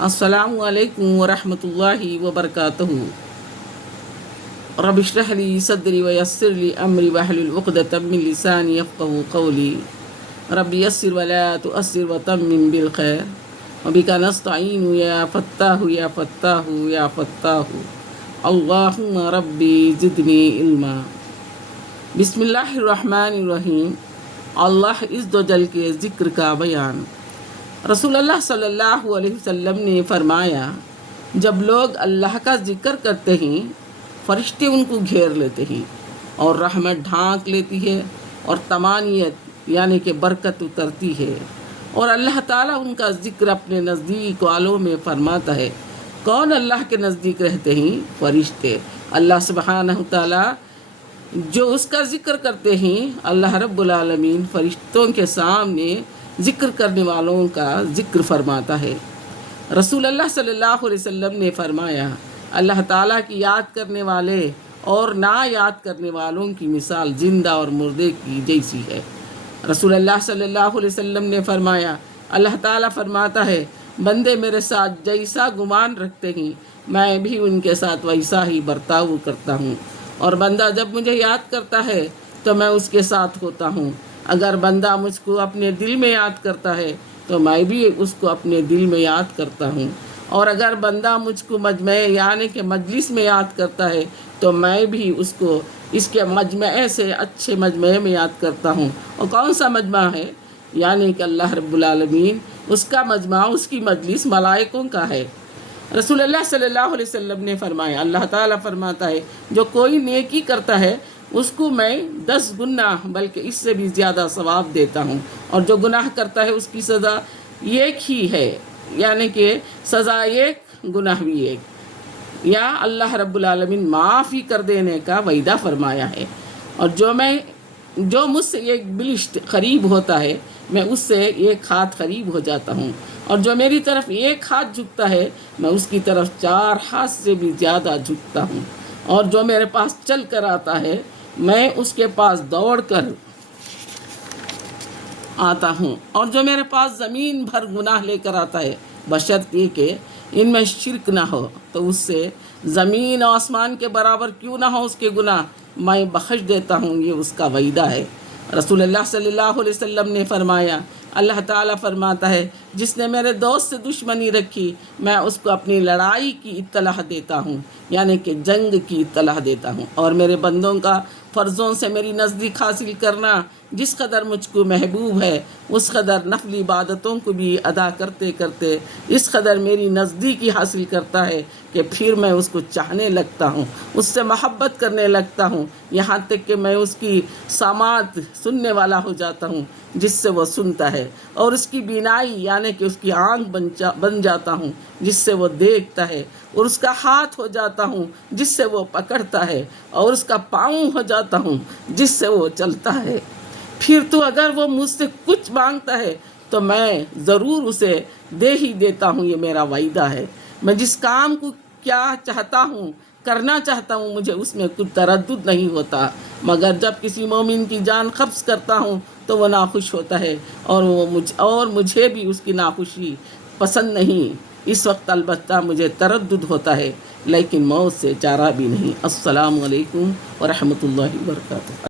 السلام علیکم ورحمۃ اللہ وبرکاتہ۔ رب اشرح لی صدری ویسر لی امری واحلل عقدۃ من لسانی یفقہوا قولی۔ رب یسر ولا تؤثر وتمم بالخیر وبک نستعین یا فتاح یا فتاح یا فتاح اللہم ربی زدنی علما۔ بسم اللہ الرحمن الرحیم۔ اللہ عز و جل کے ذکر کا بیان۔ رسول اللہ صلی اللہ علیہ وسلم نے فرمایا، جب لوگ اللہ کا ذکر کرتے ہیں فرشتے ان کو گھیر لیتے ہیں اور رحمت ڈھانک لیتی ہے اور تمانیت یعنی کہ برکت اترتی ہے، اور اللہ تعالیٰ ان کا ذکر اپنے نزدیک والوں میں فرماتا ہے۔ کون اللہ کے نزدیک رہتے ہیں؟ فرشتے۔ اللہ سبحانہ تعالیٰ جو اس کا ذکر کرتے ہیں، اللہ رب العالمین فرشتوں کے سامنے ذکر کرنے والوں کا ذکر فرماتا ہے۔ رسول اللہ صلی اللہ علیہ وسلم نے فرمایا، اللہ تعالیٰ کی یاد کرنے والے اور نہ یاد کرنے والوں کی مثال زندہ اور مردے کی جیسی ہے۔ رسول اللہ صلی اللہ علیہ وسلم نے فرمایا، اللہ تعالیٰ فرماتا ہے، بندے میرے ساتھ جیسا گمان رکھتے ہیں میں بھی ان کے ساتھ ویسا ہی برتاؤ کرتا ہوں، اور بندہ جب مجھے یاد کرتا ہے تو میں اس کے ساتھ ہوتا ہوں۔ اگر بندہ مجھ کو اپنے دل میں یاد کرتا ہے تو میں بھی اس کو اپنے دل میں یاد کرتا ہوں، اور اگر بندہ مجھ کو مجمع یعنی کہ مجلس میں یاد کرتا ہے تو میں بھی اس کو اس کے مجمع سے اچھے مجمع میں یاد کرتا ہوں۔ اور کون سا مجمع ہے؟ یعنی کہ اللہ رب العالمین، اس کا مجمع، اس کی مجلس ملائکوں کا ہے۔ رسول اللہ صلی اللہ علیہ وسلم نے فرمایا، اللہ تعالیٰ فرماتا ہے، جو کوئی نیکی کرتا ہے اس کو میں 10 گنا بلکہ اس سے بھی زیادہ ثواب دیتا ہوں، اور جو گناہ کرتا ہے اس کی سزا ایک ہی ہے، یعنی کہ سزا ایک گناہ بھی ایک، یا اللہ رب العالمین معافی کر دینے کا وعدہ فرمایا ہے۔ اور جو مجھ سے ایک بلشت قریب ہوتا ہے میں اس سے ایک ہاتھ قریب ہو جاتا ہوں، اور جو میری طرف ایک ہاتھ جھکتا ہے میں اس کی طرف 4 ہاتھ سے بھی زیادہ جھکتا ہوں، اور جو میرے پاس چل کر آتا ہے میں اس کے پاس دوڑ کر آتا ہوں، اور جو میرے پاس زمین بھر گناہ لے کر آتا ہے بشرطے کہ ان میں شرک نہ ہو، تو اس سے زمین و آسمان کے برابر کیوں نہ ہو اس کے گناہ، میں بخش دیتا ہوں۔ یہ اس کا وعدہ ہے۔ رسول اللہ صلی اللہ علیہ وسلم نے فرمایا، اللہ تعالیٰ فرماتا ہے، جس نے میرے دوست سے دشمنی رکھی میں اس کو اپنی لڑائی کی اطلاع دیتا ہوں، یعنی کہ جنگ کی اطلاع دیتا ہوں، اور میرے بندوں کا فرضوں سے میری نزدیک حاصل کرنا جس قدر مجھ کو محبوب ہے، اس قدر نفل عبادتوں کو بھی ادا کرتے کرتے اس قدر میری نزدیکی حاصل کرتا ہے کہ پھر میں اس کو چاہنے لگتا ہوں، اس سے محبت کرنے لگتا ہوں، یہاں تک کہ میں اس کی سماعت سننے والا ہو جاتا ہوں جس سے وہ سنتا ہے، اور اس کی بینائی یعنی کہ اس کی آنکھ بن جاتا ہوں جس سے وہ دیکھتا ہے، اور اس کا ہاتھ ہو جاتا ہوں جس سے وہ پکڑتا ہے، اور اس کا پاؤں ہو جاتا ہوں جس سے وہ چلتا ہے۔ پھر تو اگر وہ مجھ سے کچھ مانگتا ہے تو میں ضرور اسے دے ہی دیتا ہوں، یہ میرا وعدہ ہے۔ میں جس کام کو کیا چاہتا ہوں، کرنا چاہتا ہوں، مجھے اس میں کچھ تردد نہیں ہوتا، مگر جب کسی مومن کی جان قبض کرتا ہوں تو وہ ناخوش ہوتا ہے، اور مجھے بھی اس کی ناخوشی پسند نہیں۔ اس وقت البتہ مجھے تردد ہوتا ہے، لیکن موت سے چارہ بھی نہیں۔ السلام علیکم ورحمۃ اللہ وبرکاتہ۔